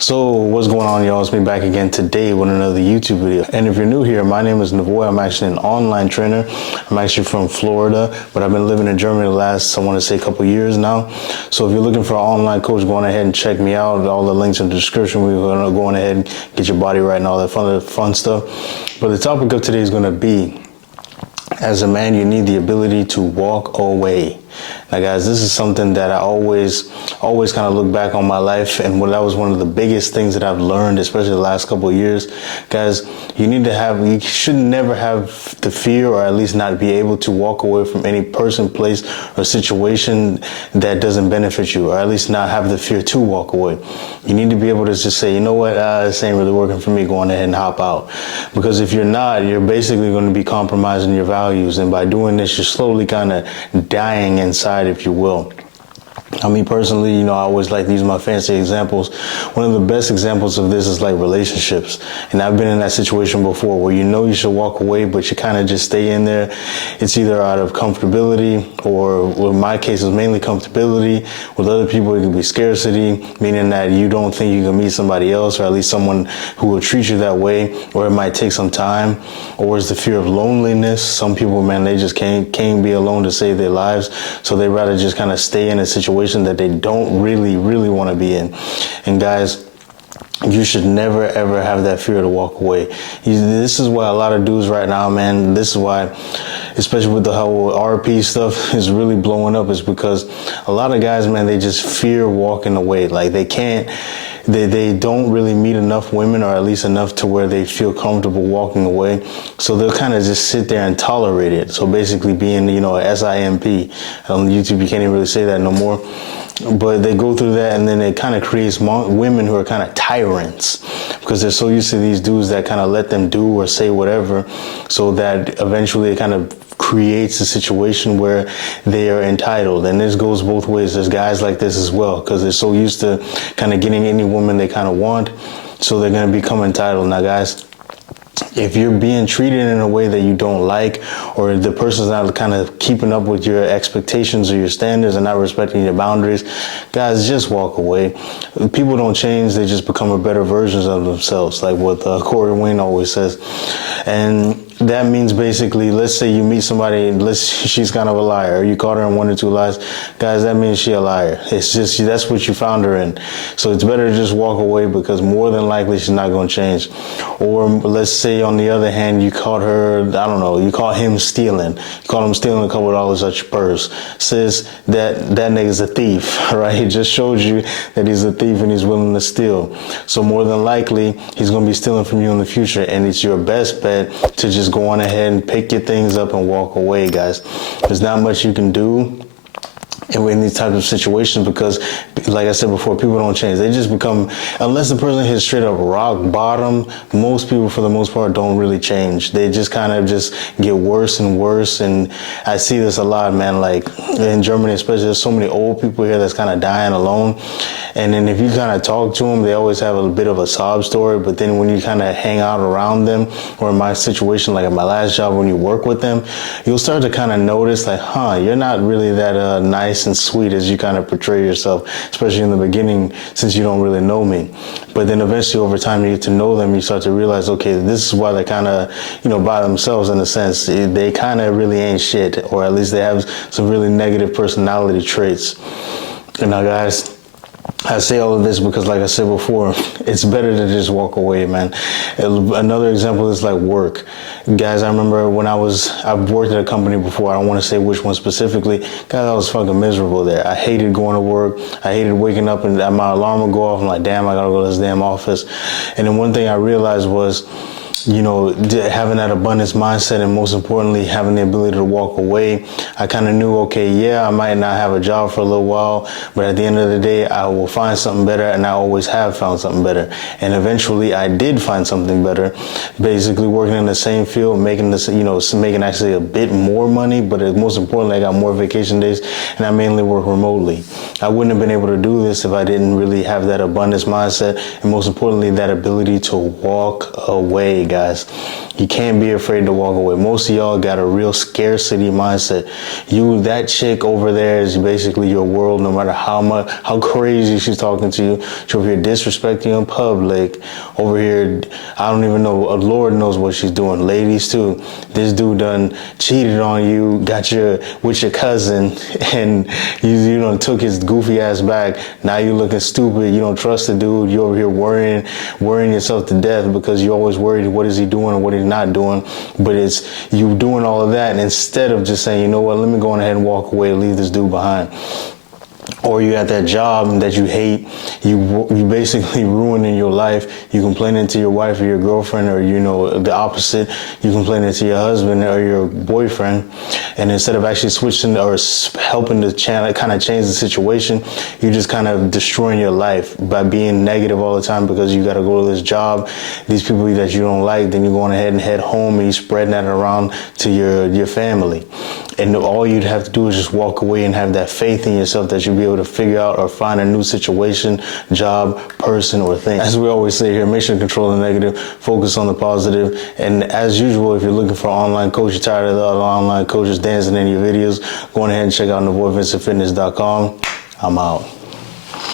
So what's going on, y'all? It's me back again today with another YouTube video. And if you're new here, my name is Navoy. I'm actually an online trainer. I'm actually from Florida, but I've been living in Germany the last, I want to say, a couple years now. So if you're looking for an online coach, go on ahead and check me out. All the links in the description. We're going to go on ahead and get your body right and all that fun stuff. But the topic of today is going to be, as a man, you need the ability to walk away. Now, guys, this is something that I always kind of look back on my life, and that was one of the biggest things that I've learned, especially the last couple of years. Guys, you should never have the fear, or at least not be able to walk away from any person, place, or situation that doesn't benefit you, or at least not have the fear to walk away. You need to be able to just say, you know what, this ain't really working for me, go on ahead and hop out. Because if you're not, you're basically going to be compromising your values, and by doing this, you're slowly kind of dying inside, if you will. I mean, personally, I always like to use my fancy examples. One of the best examples of this is like relationships. And I've been in that situation before where you should walk away, but you kind of just stay in there. It's either out of comfortability, or in my case, it's mainly comfortability. With other people, it could be scarcity, meaning that you don't think you can meet somebody else, or at least someone who will treat you that way, or it might take some time. Or it's the fear of loneliness. Some people, man, they just can't be alone to save their lives. So they rather just kind of stay in a situation that they don't really want to be in. And guys, you should never ever have that fear to walk away. This is why a lot of dudes right now, man, this is why, especially with the whole RP stuff is really blowing up, is because a lot of guys, man, they just fear walking away. Like they don't really meet enough women, or at least enough to where they feel comfortable walking away. So they'll kind of just sit there and tolerate it. So basically being, a SIMP. On YouTube, you can't even really say that no more. But they go through that, and then it kind of creates women who are kind of tyrants, because they're so used to these dudes that kind of let them do or say whatever, so that eventually it kind of creates a situation where they are entitled. And this goes both ways. There's guys like this as well, because they're so used to kind of getting any woman they kind of want, so they're going to become entitled. Now, guys, if you're being treated in a way that you don't like, or the person's not kind of keeping up with your expectations or your standards and not respecting your boundaries, guys, just walk away. People don't change, they just become a better versions of themselves, like what Corey Wayne always says. And that means basically, let's say you meet somebody and she's kind of a liar, or you caught her in one or two lies. Guys, that means she's a liar. It's just, that's what you found her in. So it's better to just walk away, because more than likely she's not going to change. Or let's say, on the other hand, you caught her, I don't know, you caught him stealing. You caught him stealing a couple of dollars out your purse. Says that nigga's a thief, right? He just showed you that he's a thief and he's willing to steal. So more than likely, he's going to be stealing from you in the future. And it's your best bet to just go on ahead and pick your things up and walk away, guys. There's not much you can do in these types of situations, because, like I said before, people don't change. They just become, unless the person hits straight up rock bottom, most people, for the most part, don't really change. They just kind of just get worse and worse. And I see this a lot, man. Like in Germany, especially, there's so many old people here that's kind of dying alone. And then if you kind of talk to them, they always have a bit of a sob story. But then when you kind of hang out around them, or in my situation, like at my last job, when you work with them, you'll start to kind of notice, like, you're not really that nice and sweet as you kind of portray yourself, especially in the beginning, since you don't really know me. But then eventually, over time, you get to know them, you start to realize, okay, this is why they're kind of, by themselves, in a sense. They kind of really ain't shit, or at least they have some really negative personality traits. And now, guys, I say all of this because, like I said before, it's better to just walk away, man. Another example is like work. Guys, I remember when I've worked at a company before, I don't want to say which one specifically. Guys, I was fucking miserable there. I hated going to work. I hated waking up and my alarm would go off. I'm like, damn, I gotta go to this damn office. And then one thing I realized was, having that abundance mindset, and most importantly, having the ability to walk away. I kind of knew, okay, yeah, I might not have a job for a little while, but at the end of the day, I will find something better, and I always have found something better. And eventually, I did find something better, basically working in the same field, making this, making actually a bit more money, but most importantly, I got more vacation days, and I mainly work remotely. I wouldn't have been able to do this if I didn't really have that abundance mindset, and most importantly, that ability to walk away, guys. You can't be afraid to walk away. Most of y'all got a real scarcity mindset. That chick over there is basically your world, no matter how crazy she's talking to you. She's over here disrespecting you in public. Over here, I don't even know. Lord knows what she's doing. Ladies too. This dude done cheated on you, with your cousin, and you know took his goofy ass back. Now you looking stupid. You don't trust the dude. You over here worrying yourself to death because you're always worried what is he doing and what he's not doing. But it's you doing all of that, and instead of just saying, you know what, let me go on ahead and walk away and leave this dude behind. Or you at that job that you hate, you basically ruining your life. You complaining to your wife or your girlfriend, or you know the opposite. You complaining to your husband or your boyfriend, and instead of actually switching or helping to kind of change the situation, you're just kind of destroying your life by being negative all the time because you got to go to this job, these people that you don't like. Then you're going ahead and head home and you're spreading that around to your family. And all you'd have to do is just walk away and have that faith in yourself that you'll be able to figure out or find a new situation, job, person, or thing. As we always say here, make sure to control the negative, focus on the positive. And as usual, if you're looking for an online coach, you're tired of the online coaches dancing in your videos, go on ahead and check out NavoyVincentFitness.com. I'm out.